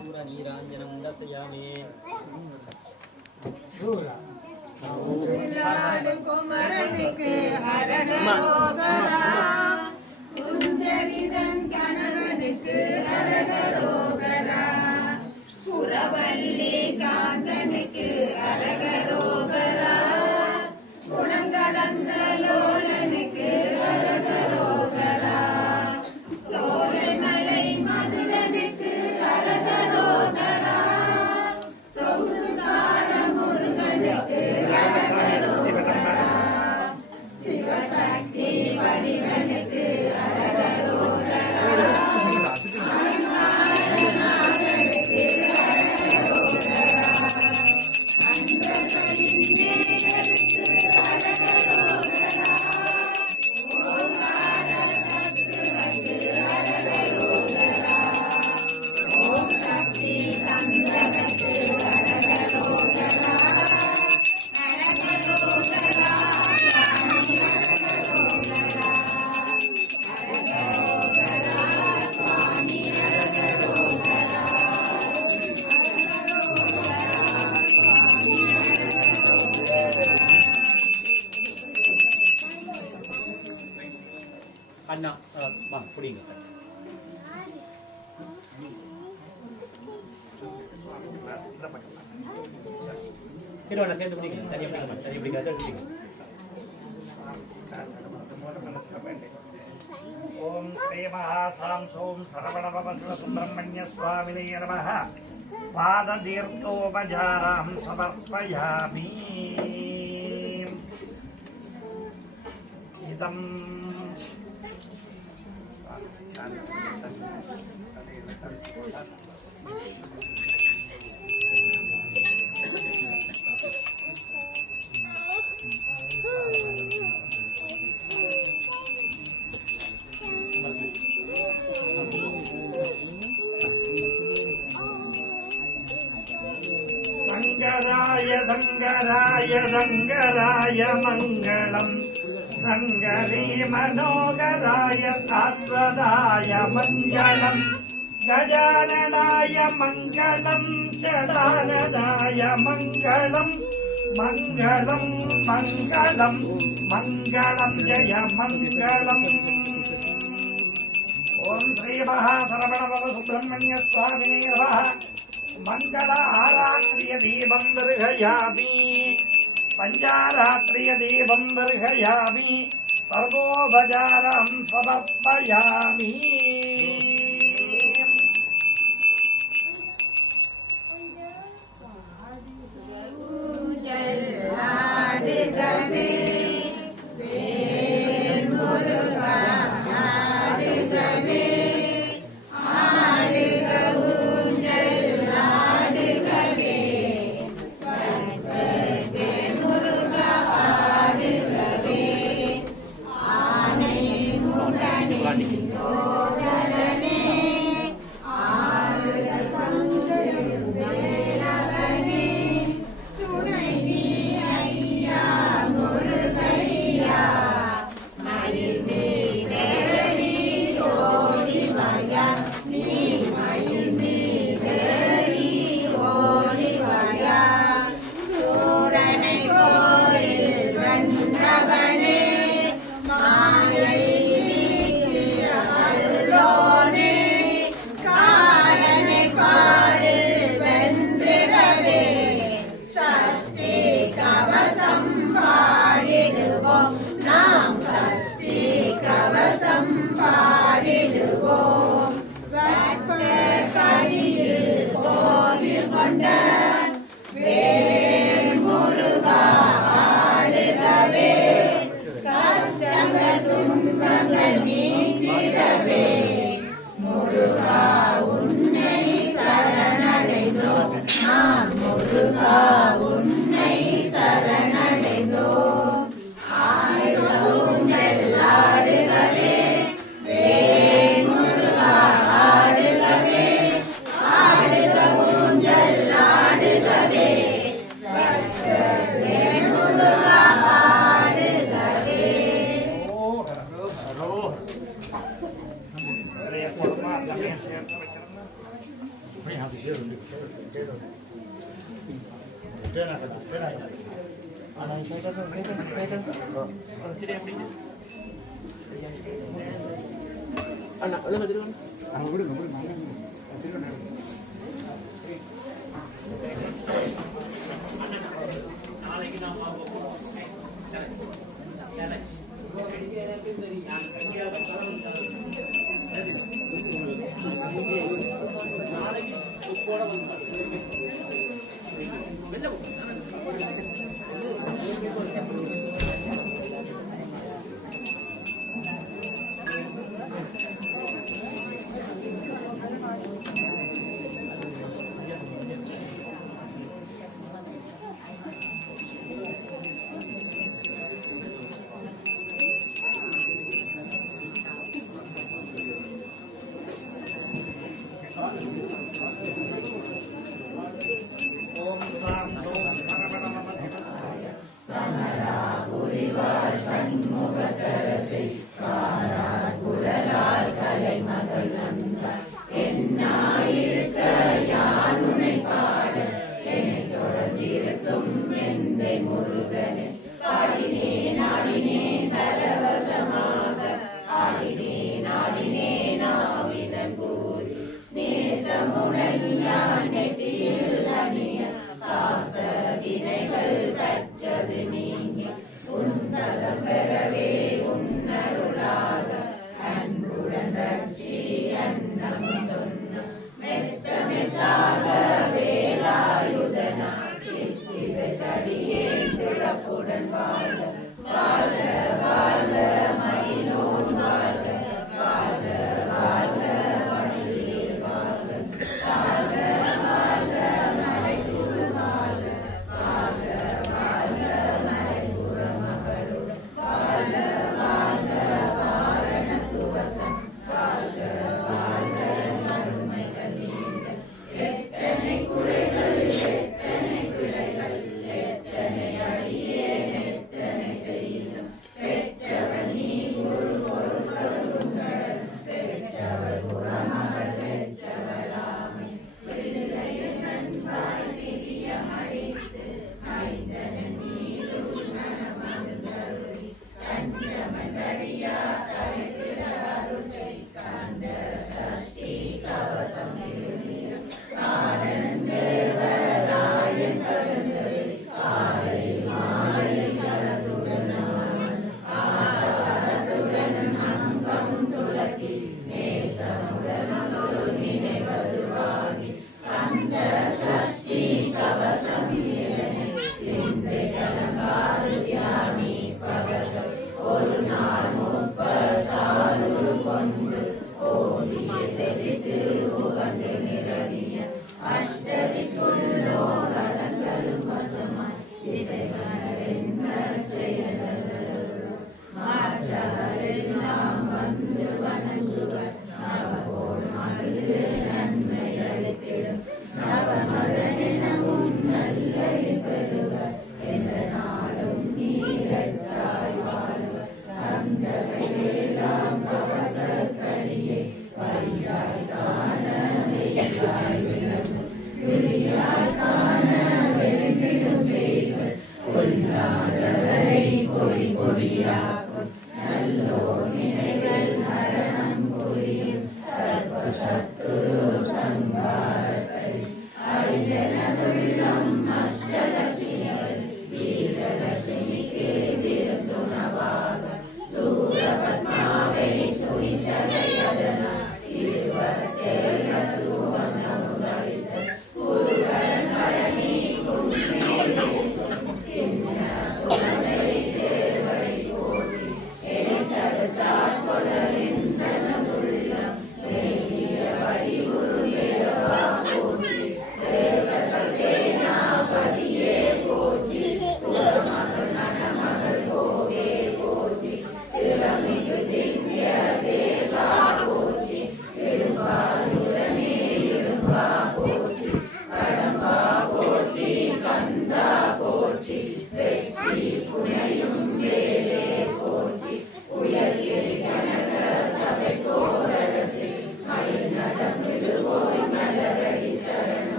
कर्पूरनीराञ्जनं दर्शयामि குமரனுக்கு ஹரஹரோகரா குஞ்சரிதன் கணவனுக்கு ஹரஹரோகரா புறவள்ளி காந்தனுக்கு ஹரஹரோகரா குணங்கடந்த லோலனுக்கு ஹரஹரோகரா சோலைமலை மதுரனுக்கு ஹரஹரோகரா சௌசுகார முருகனுக்கு சிவசக்தி வடிவனுக்கு அண்ணா புடிங்க திருவண்ணா சேர்ந்து பிடிங்க தனியாக பிடிக்காத பிடிங்க ओम श्री महासां सोम सरवणभवस्व सुब्रह्मण्य स्वामिने नमः पादतीर्थोपचारां समर्पयामि इदं शङ्कराय मङ्गलम् सङ्गरी मनोहराय शाश्वताय मङ्गलम् गजाननाय मङ्गलम् शताननाय मङ्गलम् मङ्गलम् मङ्गलम् मङ्गलम् जय मङ्गलम् ॐ श्री महासरवणभव सुब्रह्मण्य स्वामिने नमः मंगल आरात्रिय दीपं दर्शयामि पंचारात्रिय दीपं दर्शयामि सर्वोपचारं समर्पयामि சோதர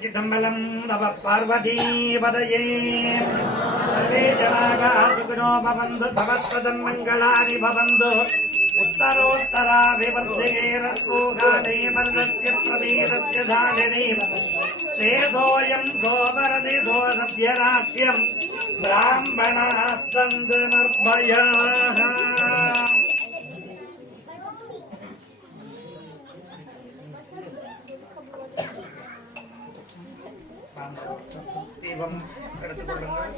திருச்சிட்டம்பலம் தவ பார்வதீபதயே சர்வே ஜனாகா சுகினோ பவந்து சமஸ்தம் மங்களானி பவந்து उत्तरोत्तराभिवर्धेरस्तोगादे वर्धस्य प्रवीरस्य धारिणी तेजोऽयं सोपरदिशो सद्यरास्यं ब्राह्मणाः सन्तु निर्भयाः दीपं எடுத்துக்கொள்ளுங்கள்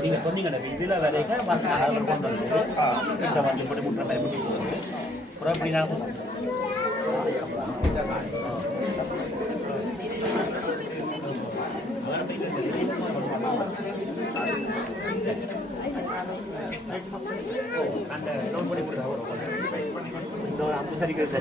நீங்க சொன்னீங்க இதுல வரைக்கும் கொண்டு வந்து போட்டு முட்டை பயன்படுத்தி அப்புறம் எப்படி நடக்கும் அந்த லோன் பண்ணி கொடுத்தா சரிக்கிறது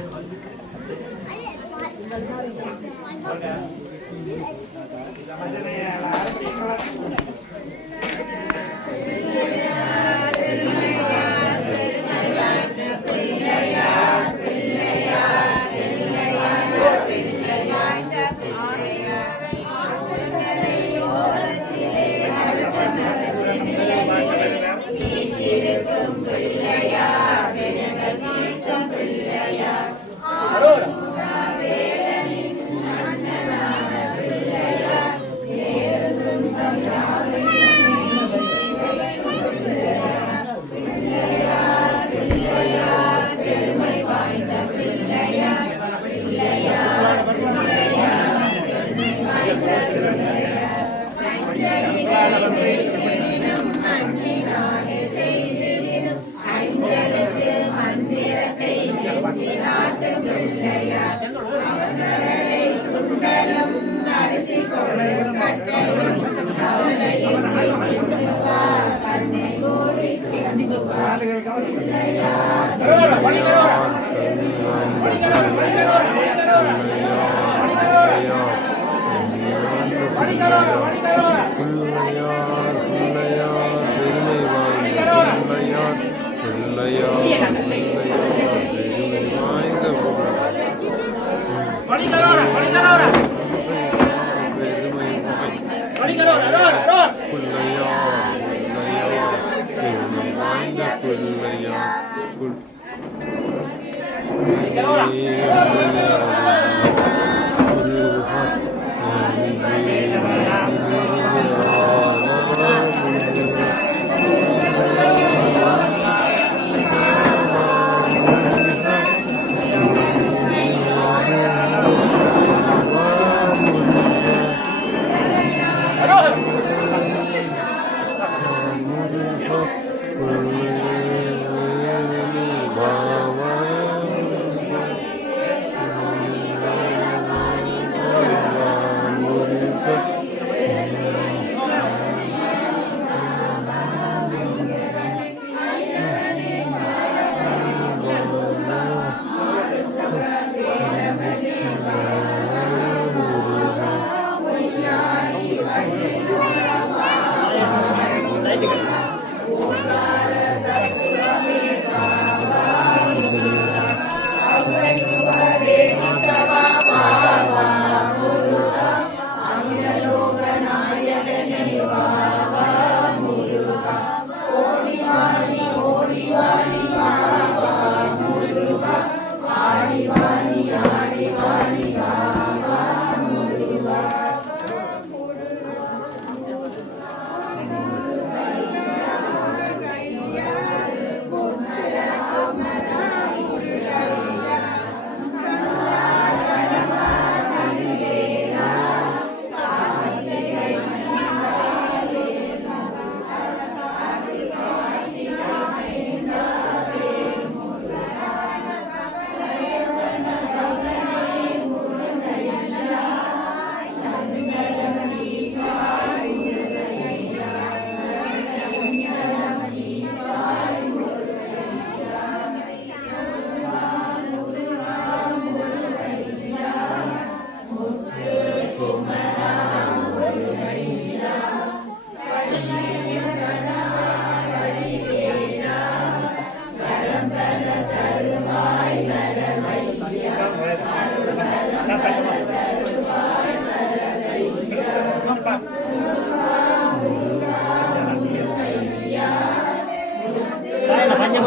Hallelujah.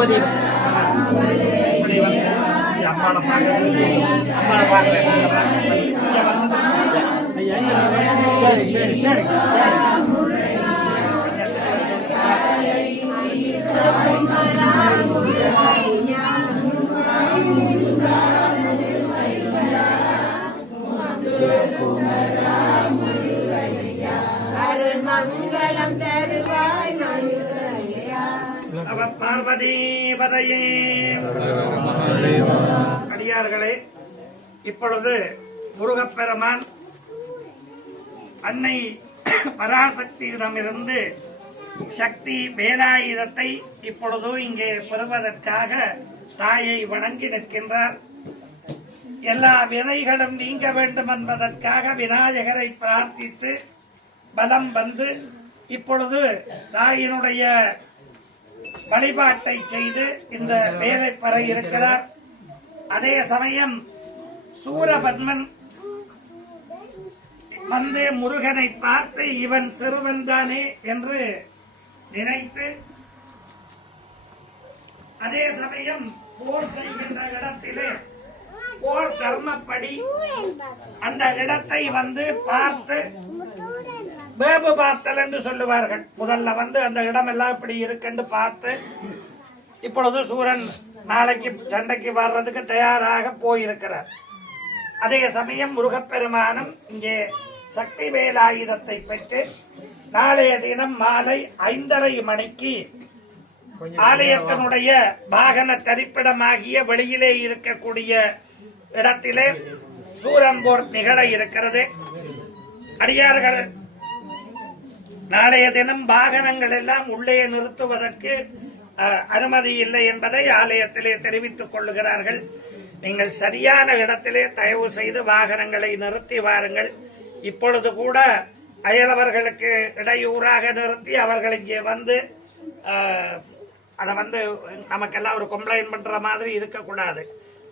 இப்படி வந்து அம்மாவை பார்க்கறது அம்மாவை பார்க்கறது இங்கே மங்களம் தருவாய் பார்வதி பதையே. அடியார்களே, இப்பொழுது முருகப்பெருமான் அன்னை பராசக்தியிடமிருந்து சக்தி வேலாயுதத்தை இப்பொழுது இங்கே பெறுவதற்காக தாயை வணங்கி நிற்கின்றார். எல்லா வினைகளும் நீங்க வேண்டும் என்பதற்காக விநாயகரை பிரார்த்தித்து பலம் வந்து இப்பொழுது தாயினுடைய வழிபாட்டை செய்து இந்த வேலை பெற இருக்கிறார். அதே சமயம் சூரபத்மன் வந்து முருகனை பார்த்து இவன் சிறுவன் தானே என்று நினைத்து அதே சமயம் போர் செய்கின்ற இடத்திலே போர் தர்மப்படி அந்த இடத்தை வந்து பார்த்து வேபு பார்த்தல் என்று சொல்லுவார்கள். முதல்ல வந்து அந்த இடம் எல்லாம் இப்படி இருக்குன்னு பார்த்து இப்பொழுது சூரன் நாளைக்கு சண்டைக்கு வர்றதுக்கு தயாராக போயிருக்கிறார். அதே சமயம் முருகப்பெருமானும் இங்கே சக்தி வேலாயுதத்தை பெற்று நாளைய தினம் மாலை 5:30 மணிக்கு ஆலயத்தினுடைய வாகன தரிப்பிடமாகிய வெளியிலே இருக்கக்கூடிய இடத்திலே சூரன் போர் நிகழ இருக்கிறது. அடியார்கள், நாளைய தினம் வாகனங்கள் எல்லாம் உள்ளே நிறுத்துவதற்கு அனுமதி இல்லை என்பதை ஆலயத்திலே தெரிவித்துக் கொள்ளுகிறார்கள். நீங்கள் சரியான இடத்திலே தயவு செய்து வாகனங்களை நிறுத்தி வாருங்கள். இப்பொழுது கூட அயலவர்களுக்கு இடையூறாக நிறுத்தி அவர்கள் இங்கே வந்து அதை வந்து நமக்கெல்லாம் ஒரு கம்ப்ளைண்ட் பண்ற மாதிரி இருக்கக்கூடாது.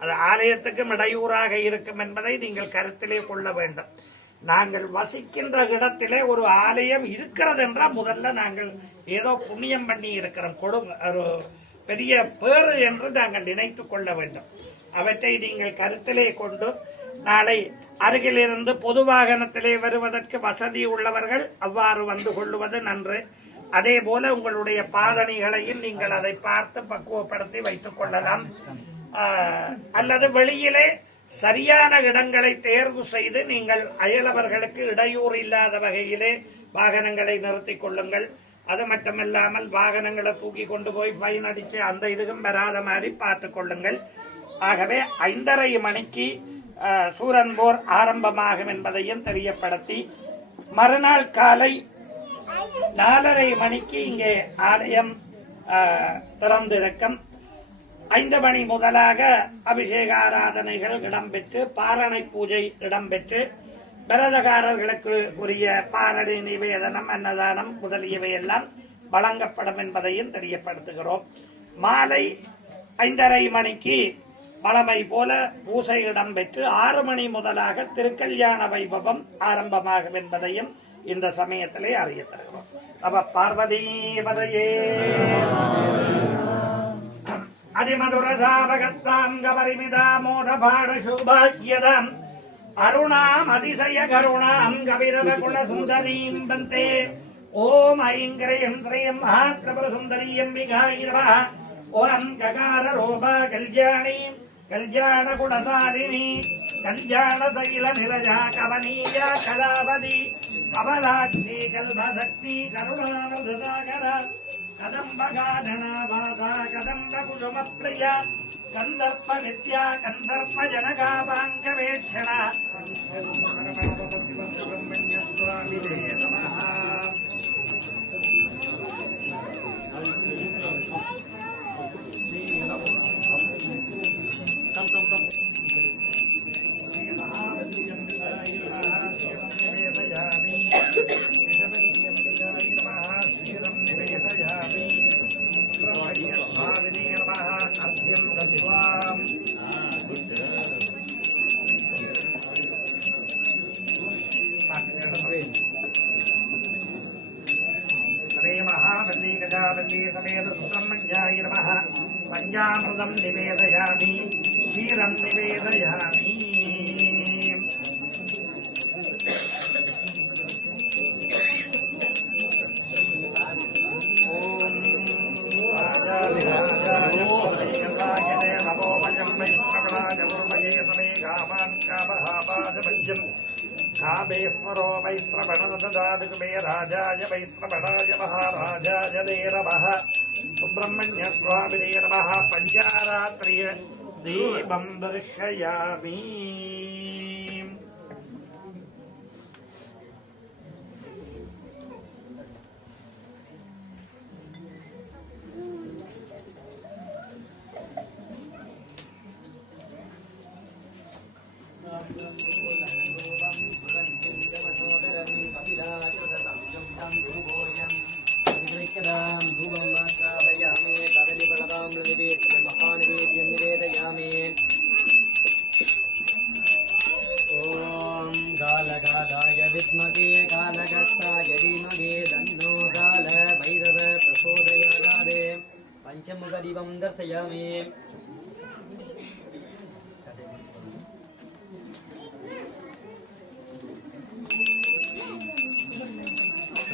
அது ஆலயத்துக்கும் இடையூறாக இருக்கும் என்பதை நீங்கள் கருத்திலே கொள்ள வேண்டும். நாங்கள் வசிக்கின்ற இடத்திலே ஒரு ஆலயம் இருக்கிறது என்றால் முதல்ல நாங்கள் ஏதோ புண்ணியம் பண்ணி இருக்கிறோம், ஒரு பெரிய பேறு என்று நாங்கள் நினைத்து கொள்ள வேண்டும். அவற்றை நீங்கள் கருத்திலே கொண்டு நாளை அருகிலிருந்து பொது வாகனத்திலே வருவதற்கு வசதி உள்ளவர்கள் அவ்வாறு வந்து கொள்ளுவது நன்று. அதே போல உங்களுடைய பாதணிகளையும் நீங்கள் அதை பார்த்து பக்குவப்படுத்தி வைத்துக் கொள்ளலாம். அல்லது வெளியிலே சரியான இடங்களை தேர்வு செய்து நீங்கள் அயலவர்களுக்கு இடையூறு இல்லாத வகையிலே வாகனங்களை நிறுத்திக் கொள்ளுங்கள். அது மட்டுமில்லாமல் வாகனங்களை தூக்கி கொண்டு போய் ஃபைன் அடிச்சு அந்த இதுக்கும் வராத மாதிரி பார்த்துக் கொள்ளுங்கள். ஆகவே 5:30 மணிக்கு சூரன் போர் ஆரம்பமாகும் என்பதையும் தெரியப்படுத்தி மறுநாள் காலை 4:30 மணிக்கு இங்கே ஆலயம் திறந்திருக்கும். 5 மணி முதலாக அபிஷேக ஆராதனைகள் இடம்பெற்று பாரணை பூஜை இடம்பெற்று விரதகாரர்களுக்கு உரிய பாரணி நிவேதனம், அன்னதானம் முதலியவை எல்லாம் வழங்கப்படும் என்பதையும் தெரியப்படுத்துகிறோம். மாலை 5:30 மணிக்கு பழமை போல பூசை இடம்பெற்று 6 மணி முதலாக திருக்கல்யாண வைபவம் ஆரம்பமாகும் என்பதையும் இந்த சமயத்திலே அறிய தருகிறோம். நம பார்வதி பதையே. அதிமதுரசாபகஸ்தாம் கபரிமிதாமோத பாட சௌபாகியதாம் அருணாம் அதிசய கருணாம் கபிரவ குண சுந்தரீம் பந்தே. ஓம் ஐங்கிரயம் ஸ்ரீயம் மகாத்ரபுர சுந்தரீயம் விகாயிரவ. ஓம் ககார ரோபா கல்யாணி கல்யாண குணசாலினி கல்யாண சைல நிரஜா கவனீய கலாவதி கமலாட்சி கல்பசக்தி கருணானதுசாகர கதம்பகாதனாவாசா கதம்ப குசும பிரியா கந்தர்ப்ப வித்யா கந்தர்ப்ப ஜனகாபாங்கவேஷண சுப்பிரமணிய சுவாமி நமஹ. राजावल्ली समेत सुब्रह्मण्याय नमः पंचामृतं निवेदयामि क्षीरं निवेदयामि राजाय वैश्रवणाय महाराजाय नमः सुब्रह्मण्य स्वामिने नमः पंचारात्रिय दीपं दर्शयामि पंचमुखदीपं दर्शयामि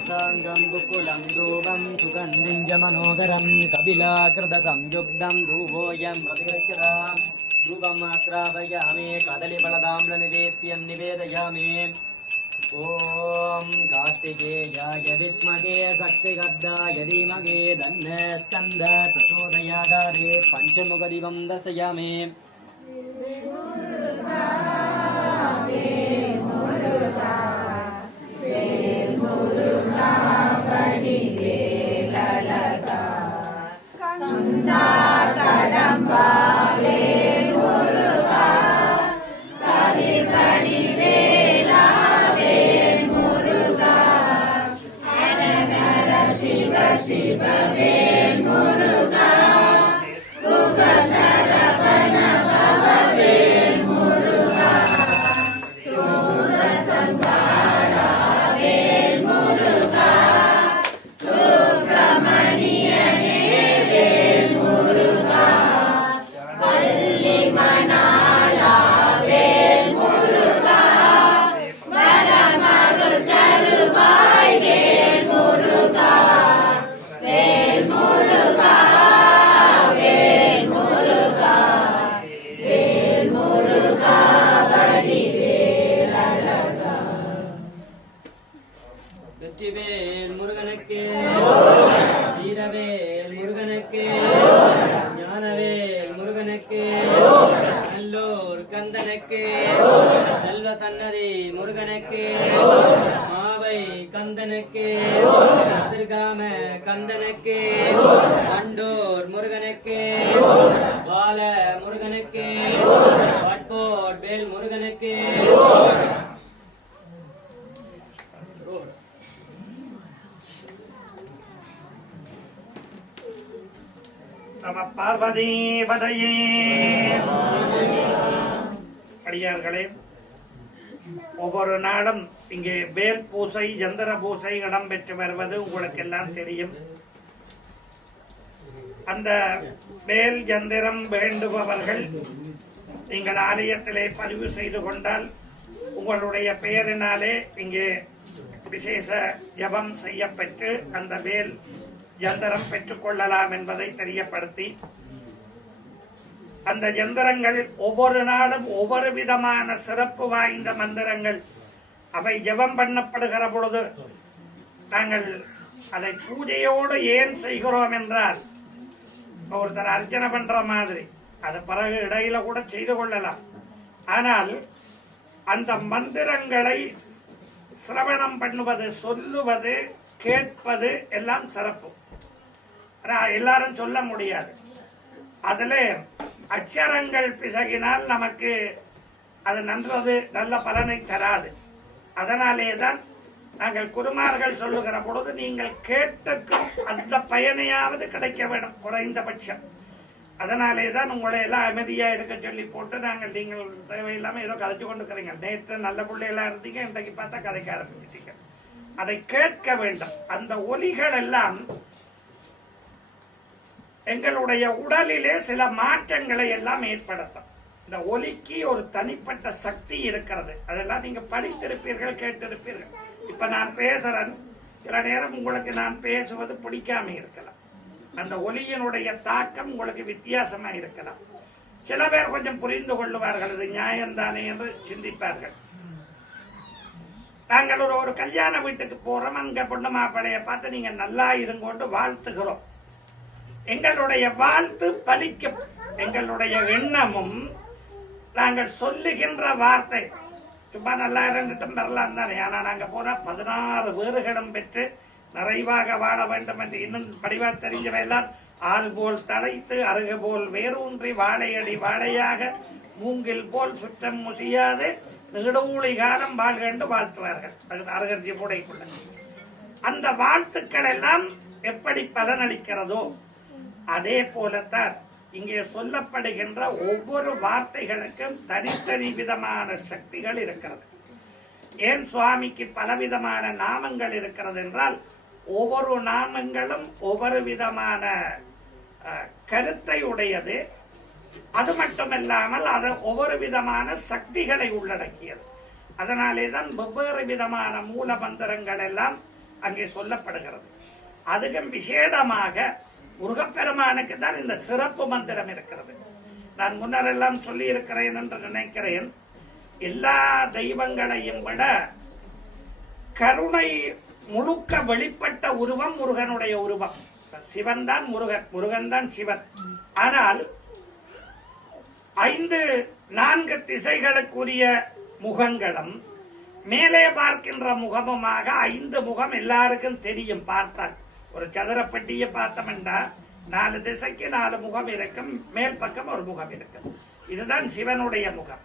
साङ्गं कुकुलं धूपं सुगन्धिं च मनोहरं कपिलाकृतसंयुक्तं धूपोऽयं प्रतिगच्छतां धूपमात्रापयामि कदलीफलताम्रनिवेद्यं निवेदयामि ॐ कार्तिकेयाय विद्महे शक्तिगद्दाय धीमहि तन्नः स्कन्दः प्रचोदयात् पञ्चमुखदीपं दर्शयामि வெற்றிவேல் முருகனுக்கு வீரவேல் முருகனுக்கு ஞானவேல் முருகனுக்கு நல்லூர் கந்தனுக்கு செல்வ சன்னதி முருகனுக்கு மாவை கந்தனுக்கு திருகாம கந்தனுக்கு கண்டூர் முருகனுக்கு பால முருகனுக்கு வட்போட் வேல் முருகனுக்கு நம பார்வதி பதையே. அடியார்களே, ஒவ்வொரு நாளும் இங்கே வேல் பூசை யந்திர பூசை இடம்பெற்று வருவது உங்களுக்கு எல்லாம் தெரியும். அந்த வேல் யந்திரம் வேண்டுபவர்கள் நீங்கள் ஆலயத்திலே பதிவு செய்து கொண்டால் உங்களுடைய பெயரினாலே இங்கே விசேஷ ஜபம் செய்யப்பெற்று அந்த வேல் யந்திரம் பெற்றுக் கொள்ளலாம் என்பதை தெரியப்படுத்தி, அந்த யந்திரங்கள் ஒவ்வொரு நாளும் ஒவ்வொரு விதமான சிறப்பு வாய்ந்த மந்திரங்கள் அவை ஜபம் பண்ணப்படுகிற பொழுது நாங்கள் அதை பூஜையோடு ஏன் செய்கிறோம் என்றால், ஒருத்தர் அர்ச்சனை பண்ற மாதிரி அது பிறகு இடையில கூட செய்து கொள்ளலாம். ஆனால் அந்த மந்திரங்களை சிரவணம் பண்ணுவது, சொல்லுவது, கேட்பது எல்லாம் சிறப்பு. எல்லாரும் சொல்ல முடியாது. அதுல அச்சரங்கள் பிசகினால் நமக்கு அது நல்ல பலனை தராது. அதனாலேதான் நாங்கள் குருமார்கள் சொல்லுகிற பொழுது நீங்கள் கேட்டுக்கும் அந்த பயனையாவது கிடைக்க வேண்டும் குறைந்தபட்சம். அதனாலேதான் உங்களை எல்லாம் அமைதியா இருக்க சொல்லி போட்டு நீங்கள் தேவையில்லாம ஏதோ கதைச்சு கொண்டு இருக்கிறீங்க. நேற்று நல்ல பிள்ளைகளா இருந்தீங்க, இன்றைக்கு பார்த்தா கதைக்க ஆரம்பிச்சிட்டீங்க. அதை கேட்க வேண்டும். அந்த ஒலிகள் எல்லாம் எங்களுடைய உடலிலே சில மாற்றங்களை எல்லாம் ஏற்படுத்தும். இந்த ஒலிக்கு ஒரு தனிப்பட்ட சக்தி இருக்கிறது. அதெல்லாம் நீங்க படித்திருப்பீர்கள், கேட்டிருப்பீர்கள். இப்ப நான் பேசுறேன், சில நேரம் உங்களுக்கு நான் பேசுவது பிடிக்காம இருக்கலாம். அந்த ஒலியினுடைய தாக்கம் உங்களுக்கு வித்தியாசமா இருக்கலாம். சில பேர் கொஞ்சம் புரிந்து கொள்ளுவார்கள், இது நியாயம்தானே என்று சிந்திப்பார்கள். நாங்கள் ஒரு கல்யாண வீட்டுக்கு போறோம், அங்க பொண்ணு மாப்பிளைய பார்த்து நீங்க நல்லா இருங்கொண்டு வாழ்த்துகிறோம். எங்களுடைய வாழ்த்து பலிக்கும். எங்களுடைய எண்ணமும் நாங்கள் சொல்லுகின்ற வார்த்தை சும்மா நல்லா இருந்துட்டும் வரலாம் தானே. ஆனா நாங்க போனா 16 வேறுகளும் பெற்று நிறைவாக வாழ வேண்டும் என்று இன்னும் படிவா தெரிஞ்சவையெல்லாம் ஆள் போல் தழைத்து அருகு போல் வேரூன்றி வாழையடி வாழையாக மூங்கில் போல் சுற்றம் முசியாது நெடுவூழி காலம் வாழ்கண்டு வாழ்த்துவார்கள். அது அருகர்ஜி பூடைக்குள்ள அந்த வாழ்த்துக்கள் எல்லாம் எப்படி பலனளிக்கிறதோ அதே போலத்தான் இங்கே சொல்லப்படுகின்ற ஒவ்வொரு வார்த்தைகளுக்கும் தனித்தனி விதமான சக்திகள் இருக்கிறது. ஏன் சுவாமிக்கு பலவிதமான நாமங்கள் இருக்கிறது என்றால் ஒவ்வொரு நாமங்களும் ஒவ்வொரு விதமான கருத்தை உடையது. அது மட்டுமல்லாமல் அது ஒவ்வொரு விதமான சக்திகளை உள்ளடக்கியது. அதனாலேதான் வெவ்வேறு விதமான மூல மந்திரங்கள் எல்லாம் அங்கே சொல்லப்படுகிறது. அதுவும் விசேடமாக முருகப்பெருமானுக்கு தான் இந்த சிறப்பு மந்திரம் இருக்கிறது. நான் முன்னரெல்லாம் சொல்லி இருக்கிறேன் என்று நினைக்கிறேன். எல்லா தெய்வங்களையும் விட கருணை முழுக்க வெளிப்பட்ட உருவம் முருகனுடைய உருவம். சிவன் தான் முருகன், முருகன் தான் சிவன். ஆனால் 4 திசைகளுக்குரிய முகங்களும் மேலே பார்க்கின்ற முகமுமாக 5 முகம் எல்லாருக்கும் தெரியும். பார்த்தால் ஒரு சதுரப்பட்டியை பார்த்தோம்னா 4 திசைக்கு 4 முகம் இருக்கும், மேல் பக்கம் ஒரு முகம் இருக்கும். இதுதான் சிவனுடைய முகம்.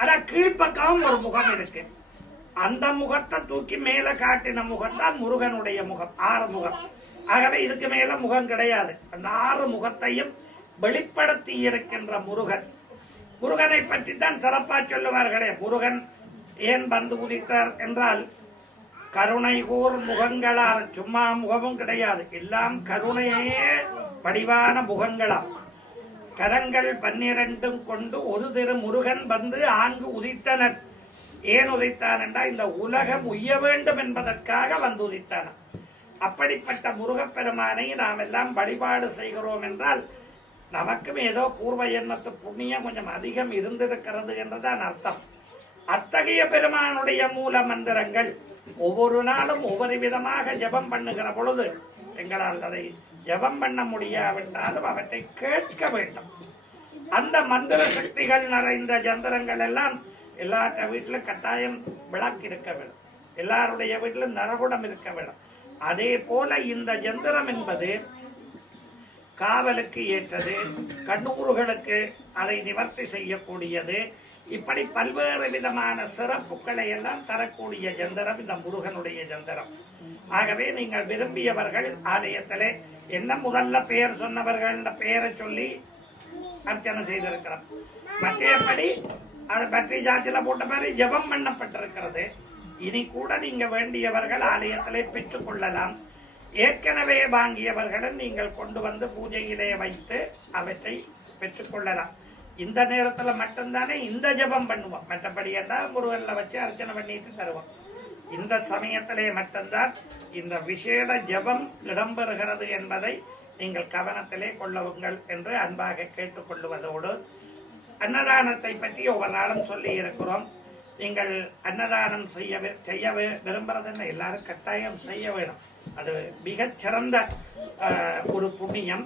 ஆனா கீழ்பக்கம் ஒரு முகம் இருக்கு. அந்த முகத்தை தூக்கி மேல காட்டின முகம் தான் முருகனுடைய முகம், 6 முகம். ஆகவே இதுக்கு மேல முகம் கிடையாது. அந்த 6 முகத்தையும் வெளிப்படுத்தி இருக்கின்ற முருகன். முருகனை பற்றி தான் சிறப்பா சொல்லுவார்களே. முருகன் ஏன் வந்து உதித்தார் என்றால் கருணை கூர் முகங்களால், சும்மா முகமும் கிடையாது, எல்லாம் கருணையே வடிவான முகங்களாம். கரங்கள் 12 கொண்டு ஒரு திரு முருகன் வந்து ஆங்கு உதித்தனர். ஏன் உதித்தான் என்றால் இந்த உலகம் உய்ய வேண்டும் என்பதற்காக வந்து உதித்தான. அப்படிப்பட்ட முருகப்பெருமானை நாம் எல்லாம் வழிபாடு செய்கிறோம் என்றால் நமக்கும் ஏதோ பூர்வ எண்ணத்து புண்ணியம் கொஞ்சம் அதிகம் இருந்திருக்கிறது என்றுதான் அர்த்தம். அத்தகைய பெருமானுடைய மூல மந்திரங்கள் ஒவ்வொரு நாளும் ஒவ்வொரு விதமாக ஜபம் பண்ணுகிற பொழுது எங்களால் அதை ஜபம் பண்ண முடியாவிட்டாலும் அவற்றை கேட்க வேண்டும். அந்த மந்திர சக்திகள் நிறைந்த ஜந்திரங்கள் எல்லாம் எல்லாத்த வீட்டிலும் கட்டாயம் விளக்கு இருக்க வேண்டும். எல்லாருடைய வீட்டிலும் நரகுடம் இருக்க வேண்டும். அதே போல இந்த ஜந்திரம் என்பது காவலுக்கு ஏற்றது, கண்ணூறுகளுக்கு அதை நிவர்த்தி செய்யக்கூடியது. இப்படி பல்வேறு விதமான சிறப்புகளை எல்லாம் தரக்கூடிய ஜந்திரம் இந்த முருகனுடைய ஜந்திரம். ஆகவே நீங்கள் விரும்பியவர்கள் ஆலயத்திலே என்ன முதல்ல பெயர் சொன்னவர்கள் பெயரை சொல்லி அர்ச்சனை செய்திருக்கிறோம். மற்றபடி அது பற்றி ஜாத்தியில போட்ட மாதிரி ஜபம் பண்ணப்பட்டிருக்கிறது. இனி கூட நீங்க வேண்டியவர்கள் ஆலயத்திலே பெற்றுக் கொள்ளலாம். ஏற்கனவே வாங்கியவர்களும் நீங்கள் கொண்டு வந்து பூஜையிலே வைத்து அவற்றை பெற்றுக் கொள்ளலாம். இந்த நேரத்துல மட்டும்தானே இந்த ஜபம் பண்ணுவோம். மற்றபடி எல்லாம் முருகன்ல வச்சு அர்ச்சனை பண்ணிட்டு தருவோம். இந்த சமயத்திலே மட்டும்தான் இந்த விசேட ஜபம் இடம்பெறுகிறது என்பதை நீங்கள் கவனத்திலே கொள்ளுங்கள் என்று அன்பாக கேட்டுக்கொள்வதோடு, அன்னதானத்தை பற்றி ஒவ்வொரு நாளும் சொல்லி இருக்கிறோம். நீங்கள் அன்னதானம் செய்ய விரும்புறதுன்னு எல்லாரும் கட்டாயம் செய்ய வேணும். அது மிகச் சிறந்த ஒரு புண்ணியம்.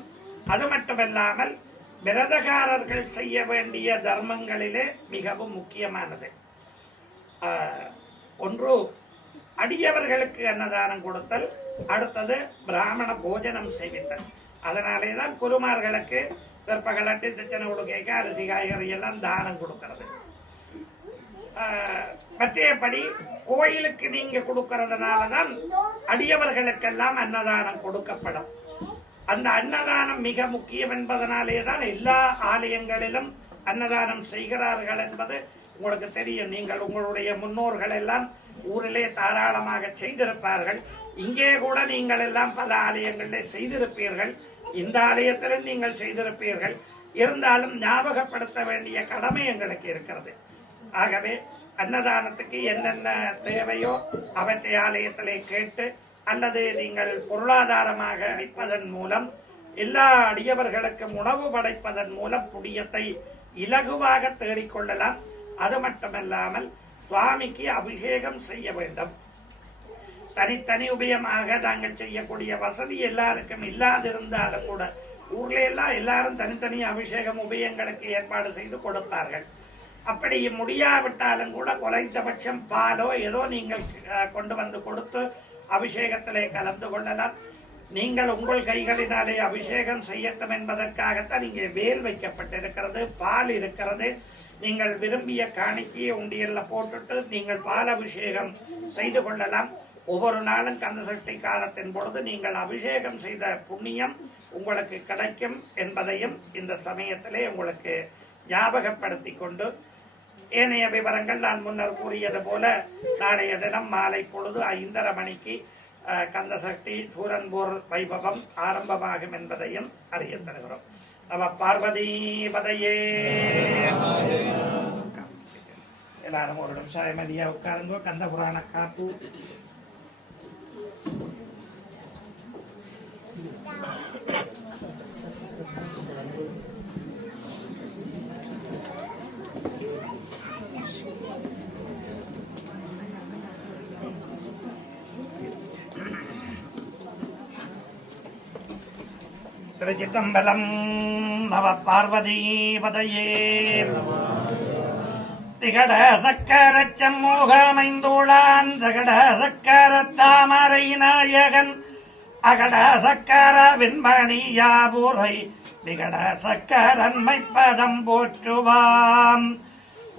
அது மட்டுமல்லாமல் விரதகாரர்கள் செய்ய வேண்டிய தர்மங்களிலே மிகவும் முக்கியமானது. ஒன்று அடியவர்களுக்கு அன்னதானம் கொடுத்தல், அடுத்தது பிராமண போஜனம் செய்வித்தல். அதனாலேதான் குருமார்களுக்கு பிற்பகலட்டு திச்சனை கொடுக்க அரிசி காய்கறி எல்லாம் தானம் கொடுக்கிறது. மற்றபடி கோயிலுக்கு நீங்க கொடுக்கறதுனாலதான் அடியவர்களுக்கெல்லாம் அன்னதானம் கொடுக்கப்படும். அந்த அன்னதானம் மிக முக்கியம் என்பதனாலேதான் எல்லா ஆலயங்களிலும் அன்னதானம் செய்கிறார்கள் என்பது உங்களுக்கு தெரியும். நீங்கள் உங்களுடைய முன்னோர்கள் எல்லாம் ஊரிலே தாராளமாக செய்திருப்பார்கள். இங்கே கூட நீங்கள் எல்லாம் பல ஆலயங்களிலே செய்திருப்பீர்கள். இந்த ஆலயத்திலும் நீங்கள் செய்திருப்பீர்கள். இருந்தாலும் ஞாபகப்படுத்த வேண்டிய கடமை எங்களுக்கு இருக்கிறது. ஆகவே அன்னதானத்துக்கு என்னென்ன தேவையோ அவற்றை ஆலயத்திலே கேட்டு அல்லது நீங்கள் பொருளாதாரமாக அளிப்பதன் மூலம் எல்லா அடியவர்களுக்கும் உணவு படைப்பதன் மூலம் புண்ணியத்தை இலகுவாக தேடிக்கொள்ளலாம். அது மட்டுமல்லாமல் சுவாமிக்கு அபிஷேகம் செய்ய வேண்டும். தனித்தனி உபயமாக தாங்கள் செய்யக்கூடிய வசதி எல்லாருக்கும் இல்லாதிருந்தாலும் கூட ஊர்ல எல்லாம் எல்லாரும் தனித்தனி அபிஷேகம் உபயங்களுக்கு ஏற்பாடு செய்து கொடுப்பார்கள். அப்படி முடியாவிட்டாலும் கூட குறைந்தபட்சம் பாலோ ஏதோ நீங்கள் கொண்டு வந்து கொடுத்து அபிஷேகத்திலே கலந்து கொள்ளலாம். நீங்கள் உங்கள் கைகளினாலே அபிஷேகம் செய்யட்டும் என்பதற்காகத்தான் இங்கே வேல் வைக்கப்பட்டிருக்கிறது, பால் இருக்கிறது. நீங்கள் விரும்பிய காணிக்கையை உண்டியல்ல போட்டுட்டு நீங்கள் பால் அபிஷேகம் செய்து கொள்ளலாம். ஒவ்வொரு நாளும் கந்தசஷ்டி காலத்தின் பொழுது நீங்கள் அபிஷேகம் செய்த புண்ணியம் உங்களுக்கு கிடைக்கும் என்பதையும் இந்த சமயத்திலே உங்களுக்கு ஞாபகப்படுத்திக் கொண்டு ஏனைய விவரங்கள் நான் முன்னர் கூறியது போல நாளைய தினம் மாலை பொழுது 5:30 மணிக்கு கந்தசக்தி சூரன்பூர் வைபவம் ஆரம்பமாகும் என்பதையும் அறிய தருகிறோம். நம பார்வதி பதையே. எல்லாரும் ஒரு நிமிஷம் அமைதியா உட்காருங்கோ. கந்த புராண காப்பு திருச்சிற்றம்பலம். நவ பார்வதி பதையே. திகட சக்கர சம்மூகமைந்துளான் சகட சக்கர தாமரை நாயகன் அகட சக்கர விண்மணி யாபுரை விகட சக்கரன்மை பதம் போற்றுவாம்.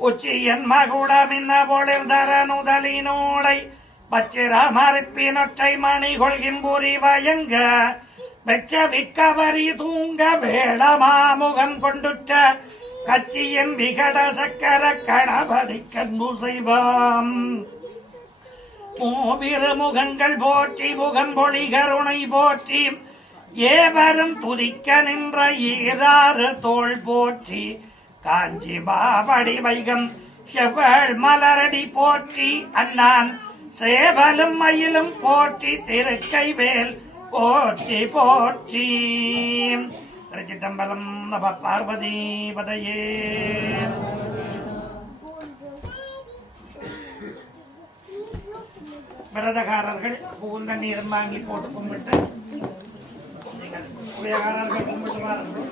உச்சியன் மகுடமின்ன பொழில் தரனுதலினூடை பச்சிர மறுப்பினொற்றை மணி கொள்கிம்புரி வயங்க வெச்ச விக்கவரி தூங்க வேடமாமுகம் கொண்டுற்ற கட்சியின் விகட சக்கர கணபதி கண்பு செய்வாம். மூவிரு முகங்கள் போற்றி முகம்பொழி கருணை போற்றி ஏவரும் துதிக்க நின்ற ஈராறு தோள் போற்றி காஞ்சி பாவடி வைகம் செவ்வள் மலரடி போற்றி அண்ணான் சேவலும் மயிலும் போற்றி திருக்கைவேல் போற்றி போற்றி. திருச்சிற்றம்பலம். நப பார்வதி பதையே. விரதகாரர்கள் பூந்த நீர் வாங்கி போட்டு கும்பிட்டு உயகாரர்கள் கும்பிட்டு வாருங்கள்.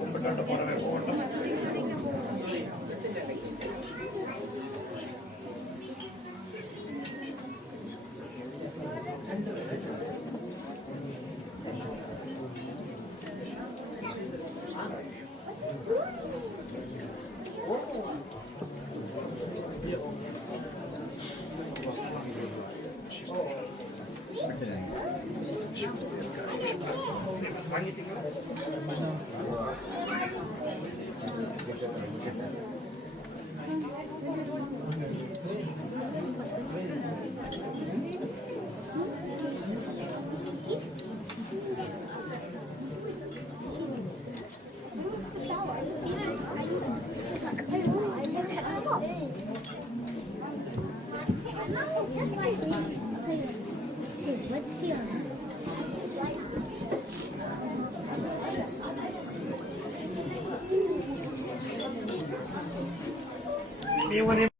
கும்பிட்டு போறவே போகட்டும். ನೀವು